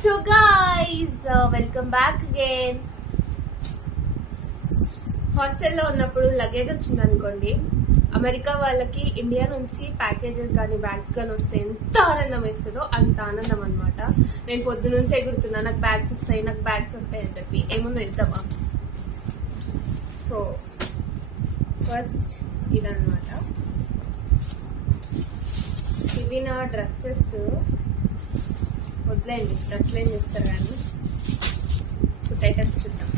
So guys, welcome back again. హాస్టల్లో ఉన్నప్పుడు luggage వచ్చింది అనుకోండి, అమెరికా వాళ్ళకి ఇండియా నుంచి ప్యాకేజెస్ కానీ బ్యాగ్స్ కానీ వస్తే ఎంత ఆనందం వేస్తుందో అంత ఆనందం అనమాట. నేను పొద్దు నుంచి ఎగురుతున్నా, నాకు బ్యాగ్స్ వస్తాయి అని చెప్పి. ఏముందో వెళ్తామా. సో ఫస్ట్ ఇదన్నమాట, ఇవి నా డ్రెస్సెస్. వదిలేండి, డ్రెస్సులు ఏం చేస్తారు కానీ ఫుడ్ ఐటమ్స్ చూద్దాం.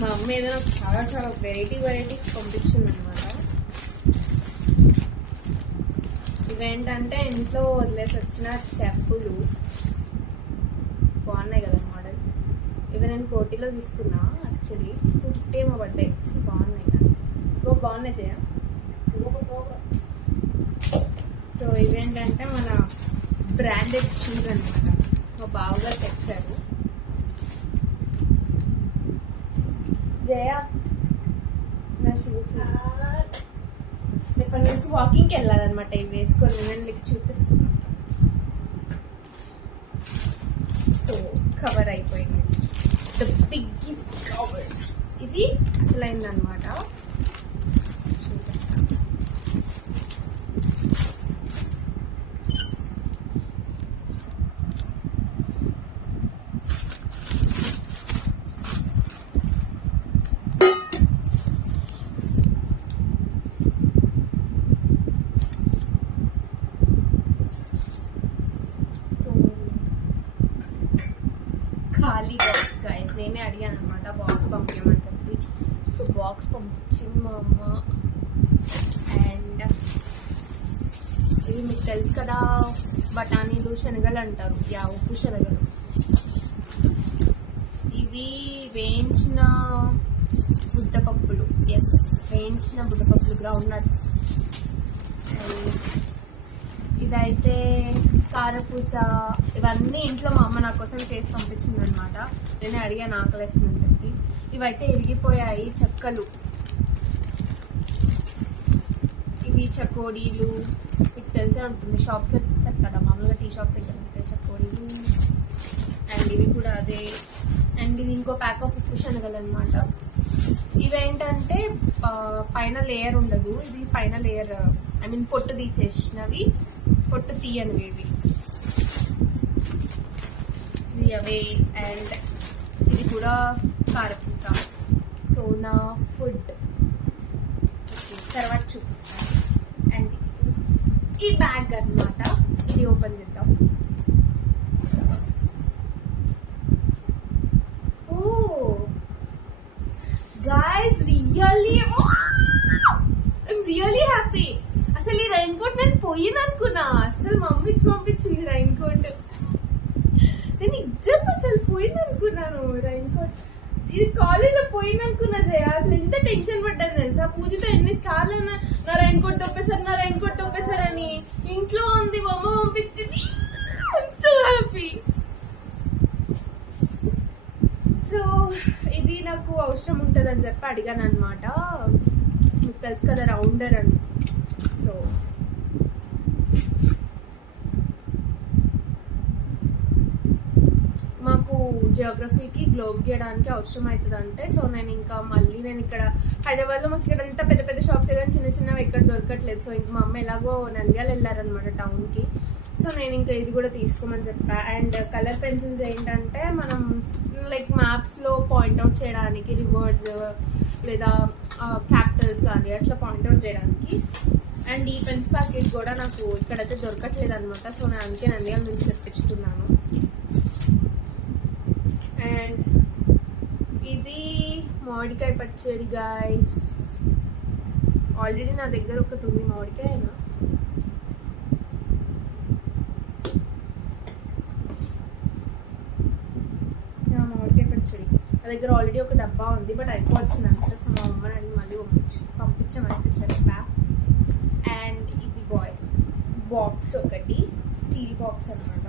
మా అమ్మ ఏదో నాకు చాలా వెరైటీస్ పంపించింది అనమాట. ఇవేంటంటే ఇంట్లో వదిలేసి వచ్చిన చెప్పులు, బాగున్నాయి కదా మోడల్. ఇవి నేను కోటిలో తీసుకున్నా, యాక్చువల్లీ 250 ఏమో పడ్డాయి. బాగున్నాయి కానీ బాగున్నాయి చేయ. సో ఇవేంటంటే మన బ్రాండెడ్ షూస్ అనమాట, మా బావగారు తెచ్చారు. జయ నా షూస్ ఇప్పటి నుంచి వాకింగ్కి వెళ్ళాలన్నమాట. ఇవి వేసుకొని నేను మీకు చూపిస్తాను. సో కవర్ అయిపోయింది, ద బిగ్గెస్ట్ కవర్. ఇది అసలైందనమాట, చూపిస్తాను. ఖాళీ బాక్స్ గైస్, నేనే అడిగాను అనమాట బాక్స్ పంపించమని చెప్పి. సో బాక్స్ పంపించింది మా అమ్మ. అండ్ ఇవి మీకు తెలుసు కదా, బఠానీలు శనగలు అంటారు. ఉప్పు శనగలు. ఇవి వేయించిన బుడ్డపప్పులు. వేయించిన బుడ్డపప్పులు, గ్రౌండ్ నట్స్. అండ్ ఇదైతే కారపూస. ఇవన్నీ ఇంట్లో మా అమ్మ నా కోసం చేసి పంపించింది అనమాట. నేనే అడిగాను ఆకలేస్తుందని చెప్పి. ఇవైతే ఇరిగిపోయాయి చెక్కలు. ఇవి చకోడీలు, మీకు తెలిసే ఉంటుంది, షాప్స్లో చూస్తారు కదా మామూలుగా, టీ షాప్స్ దగ్గర ఉంటాయి చకోడీలు. అండ్ ఇవి కూడా అదే. అండ్ ఇది ఇంకో ప్యాక్ ఆఫ్ ఉప్పు శనగలు అనమాట. ఇవేంటంటే పైన లేయర్ ఉండదు, ఇది పైన లేయర్, పొట్టు తీసేసినవి, పొట్టు తీయనివి ఇవి అవే. అండ్ ఇది కూడా కారపూస. సో నా ఫుడ్ తర్వాత చూపిస్తాను. అండ్ ఈ బ్యాగ్ అన్నమాట, ఇది ఓపెన్ చేద్దాం. Guys, really happy. అసలు ఈ రైన్ కోట్ నేను పోయింది అనుకున్నా. అసలు మమ్మీ పంపించింది రైన్ కోట్. నేను నిజంగా అసలు పోయింది అనుకున్నాను రైన్ కోట్. ఇది కాలేజ్లో పోయింది అనుకున్నా జయ. అసలు ఎంత టెన్షన్ పడ్డాను తెలుసా. పూజతో ఎన్నిసార్లు నా రైన్ కోట్ తొప్పేశారని. ఇంట్లో ఉంది, మా అమ్మ పంపించింది. So happy. సో ఇది నాకు అవసరం ఉంటుందని చెప్పి అడిగాను అనమాట. మీకు తెలుసు కదా రౌండర్ అని. సో మాకు జియోగ్రఫీకి గ్లోబ్ గీయడానికి అవసరం అవుతుంది అంటే, సో నేను ఇక్కడ హైదరాబాద్లో మాకు ఇక్కడ అంతా పెద్ద షాప్స్ కానీ చిన్నవి ఎక్కడ దొరకట్లేదు. సో ఇంకా మా అమ్మ ఎలాగో నంద్యాల వెళ్ళారనమాట టౌన్కి. సో నేను ఇంకా ఇది కూడా తీసుకోమని చెప్పా. అండ్ కలర్ పెన్సిల్స్ ఏంటంటే మనం లైక్ మ్యాప్స్లో పాయింట్అవుట్ చేయడానికి, రివర్స్ లేదా క్యాపిటల్స్ కానీ అట్లా పాయింట్అవుట్ చేయడానికి. అండ్ ఈ పెన్స్ ప్యాకెట్ కూడా నాకు ఇక్కడైతే దొరకట్లేదు అనమాట. సో నేను అందుకే నంద్యాల నుంచి తెప్పించుకున్నాను. అండ్ ఇది మామిడికాయ పచ్చడి గైస్. ఆల్రెడీ నా దగ్గర ఒకటి ఉంది మామిడికాయ. మామిడికాయ పచ్చడి నా దగ్గర ఆల్రెడీ ఒక డబ్బా ఉంది, బట్ అయిపోవచ్చిందంటే. సో మా అమ్మని అడిగి మళ్ళీ పంపించమని చెప్పా. అండ్ ఇది బాక్స్ ఒకటి, స్టీల్ బాక్స్ అనమాట.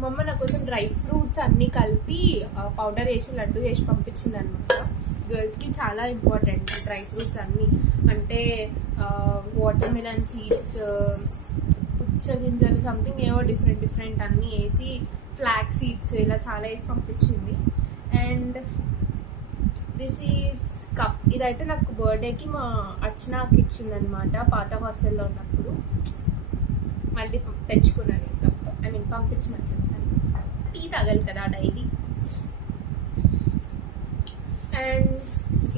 మా అమ్మ నా కోసం డ్రై ఫ్రూట్స్ అన్నీ కలిపి పౌడర్ వేసి లడ్డు చేసి పంపించింది అనమాట. గర్ల్స్కి చాలా ఇంపార్టెంట్ డ్రై ఫ్రూట్స్ అన్నీ. అంటే వాటర్ మిలన్ సీడ్స్, పుచ్చగింజలు సంథింగ్ ఏవో డిఫరెంట్ అన్నీ వేసి ఫ్లాక్ సీడ్స్ ఇలా చాలా వేసి పంపించింది. And this is cup. ఇదైతే నాకు బర్త్డేకి మా అర్చనకి ఇచ్చిందనమాట పాత హాస్టల్లో ఉన్నప్పుడు. మళ్ళీ తెచ్చుకున్నాను ఈ కప్. పంపించిన టీ తాగాలి కదా డైలీ. అండ్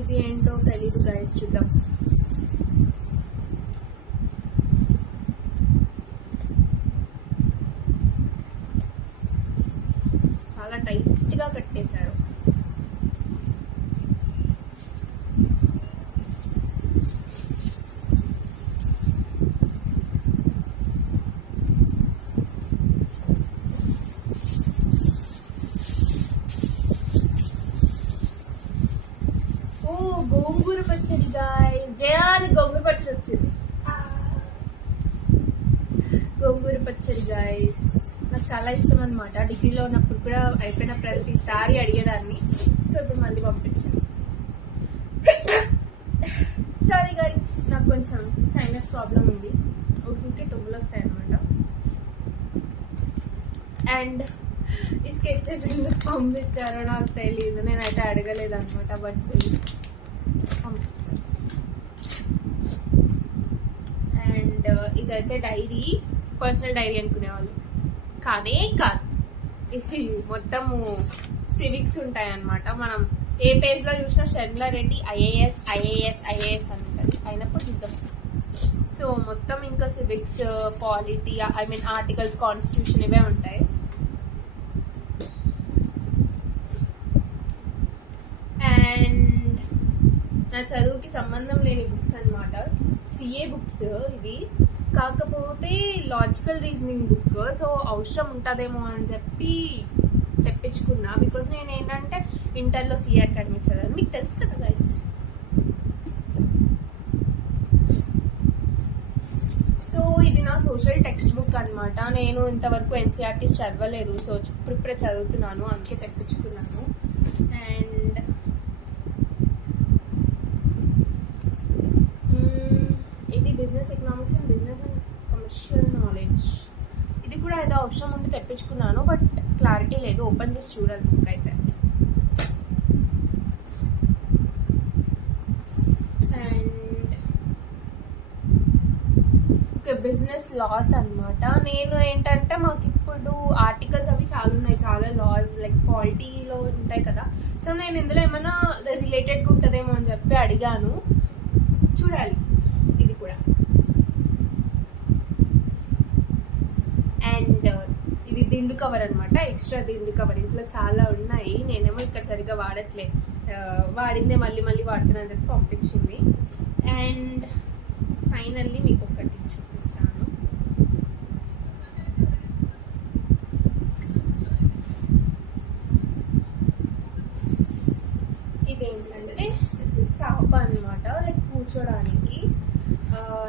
ఇది ఏంటో తెలీదు గైస్, చూద్దాం. చాలా టైట్గా కట్టేశారు. గోంగూర పచ్చడి గాయ్స్, జయానికి గోంగూర పచ్చడి వచ్చింది. గోంగూర పచ్చడి గాయ్స్ నాకు చాలా ఇష్టం అనమాట. డిగ్రీలో ఉన్నప్పుడు కూడా అయిపోయిన ప్రతిసారి అడిగేదాన్ని. సో ఇప్పుడు మళ్ళీ పంపించాను. సారీ గైస్, నాకు కొంచెం సైనస్ ప్రాబ్లం ఉంది, ఊరికే తుమ్ములు వస్తాయి అనమాట. అండ్ ఈ స్కెచెస్ ఎందుకు పంపించారో నాకు తెలియదు, నేనైతే అడగలేదు అనమాట. బట్ పంపించారు. అండ్ ఇదైతే డైరీ, పర్సనల్ డైరీ అనుకునేవాళ్ళు, కానీ కాదు. ఇది మొత్తము సివిక్స్ ఉంటాయి అన్నమాట. మనం ఏ పేజ్లో చూసినా Sharmila Reddy IAS IAS IAS అని ఉంటుంది. అయినప్పుడు చూద్దాం. సో మొత్తం ఇంకా సివిక్స్, పాలిటీ, ఆర్టికల్స్, కాన్స్టిట్యూషన్ ఇవే ఉంటాయి. అండ్ నా చదువుకి సంబంధం లేని బుక్స్ అనమాట. సిఏ బుక్స్ ఇవి, కాకపోతే లాజికల్ రీజనింగ్ బుక్. సో అవసరం ఉంటుందేమో అని చెప్పి తెప్పించుకున్నా. బికాస్ నేను ఏంటంటే ఇంటర్లో సిఏ అకాడమీ చదివాను, మీకు తెలుసు కదా గైస్. సో ఇది నా సోషల్ టెక్స్ట్ బుక్ అనమాట. నేను ఇంతవరకు ఎన్సీఆర్టీస్ చదవలేదు, సో ఇప్పుడిప్పుడే చదువుతున్నాను, అందుకే తెప్పించుకున్నాను. అండ్ ఇది business economics and business and commercial knowledge. ఇది కూడా ఏదో అవసరం ఉండి తెప్పించుకున్నాను, బట్ క్లారిటీ లేదు. ఓపెన్ చేసి చూడాలి బుక్ అయితే. అండ్ ఓకే, బిజినెస్ లాస్ అనమాట. నేను ఏంటంటే మాకు ఇప్పుడు ఆర్టికల్స్ అవి చాలా ఉన్నాయి, చాలా లాస్ లైక్ పాలిటీలో ఉంటాయి కదా. సో నేను ఇందులో ఏమైనా రిలేటెడ్గా ఉంటుందేమో అని చెప్పి అడిగాను, చూడాలి ఇది కూడా. అండ్ ఇది దిండు కవర్ అనమాట, ఎక్స్ట్రా దిండు కవర్. ఇంట్లో చాలా ఉన్నాయి, నేనేమో ఇక్కడ సరిగ్గా వాడట్లే, వాడిందే మళ్ళీ మళ్ళీ వాడుతున్నాను చెప్పి పంపించింది. అండ్ ఫైనల్లీ మీకు ఒకటి చూపిస్తాను. ఇదేంటంటే సాప అనమాట, లైక్ కూర్చోడానికి.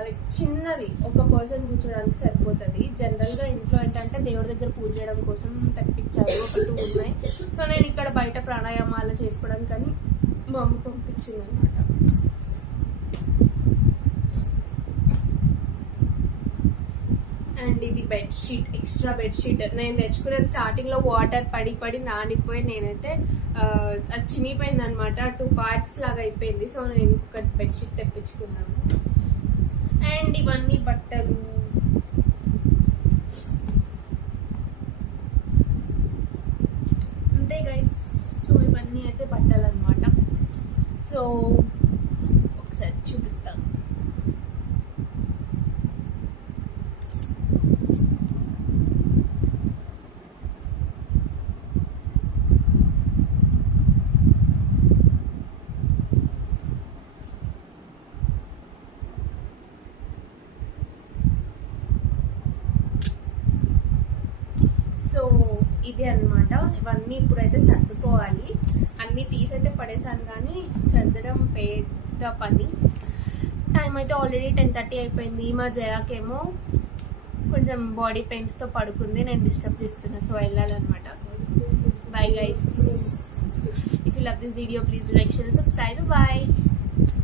లైక్ చిన్నది, ఒక పర్సన్ కూర్చోడానికి సరిపోతుంది. జనరల్గా ఇంట్లో ఏంటంటే దేవుడి దగ్గర పూజ చేయడం కోసం తెప్పించారు, ఒక 2 ఉన్నాయి. సో నేను ఇక్కడ బయట ప్రాణాయామాలు చేసుకోవడానికి కానీ మా అమ్మ పంపించింది అనమాట. అండ్ ఇది బెడ్షీట్, ఎక్స్ట్రా బెడ్షీట్. నేను తెచ్చుకునేది స్టార్టింగ్లో వాటర్ పడి పడి నానిపోయి నేనైతే అది చినిగిపోయింది అనమాట, 2 పార్ట్స్ లాగా అయిపోయింది. సో నేను ఇంకొక బెడ్షీట్ తెప్పించుకున్నాను. అండ్ ఇవన్నీ బట్టలు. అంతే గైస్, సో ఇవన్నీ అయితే బట్టలు అనమాట. సో ఒకసారి చూపిస్తాను. సో ఇది అనమాట. ఇవన్నీ ఇప్పుడైతే సర్దుకోవాలి. అన్నీ తీసైతే పడేసాను, కానీ సర్దడం పెద్ద పని. టైం అయితే ఆల్రెడీ 10:30 అయిపోయింది. మా జయాకేమో కొంచెం బాడీ పెయిన్స్తో పడుకుంది, నేను డిస్టర్బ్ చేస్తున్నా, సో వెళ్ళాలన్నమాట. Bye guys, if you love this video please like, share, subscribe. Bye.